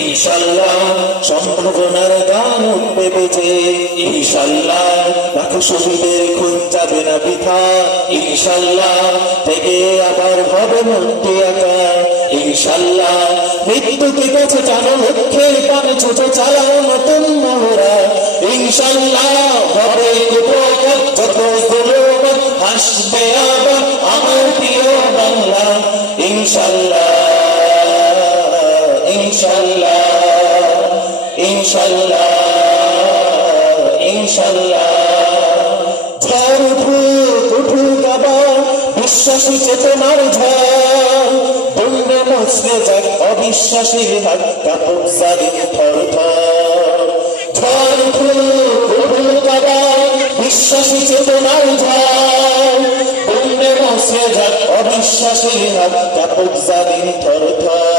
ইনশাল্লাহ সম্ভাবনার গান উঠবে বেজে, ইনশাল্লাহ লাখো শহীদের খুন যাবে না বৃথা, ইনশাল্লাহ থেকে আবার হবে মুক্তি আঁকা, ইনশাল্লাহ মৃত্যুকে কাছে জানো লক্ষ্যের পানে ছোট চালাও নতুন মোহরা, ইনশাল্লাহ হবে কুপকার যত জুলুম হাসবে আবার আমার প্রিয় বাংলা, ইনশাল্লাহ ইনশাল্লাহ ইনশাল্লাহ ইনশাল্লাহ। ঝড় উঠুক আবার বিশ্বাসী চেতনার ঝড়, বন্যা মুছলে যাক অবিশ্বাসীর হাত কাপড় সারি থর থর। ঝড় উঠুক আবার বিশ্বাসী চেতনার ঝড়, বন্যা মুছলে যাক অবিশ্বাসীর হাত কাপড় সারি থর থর।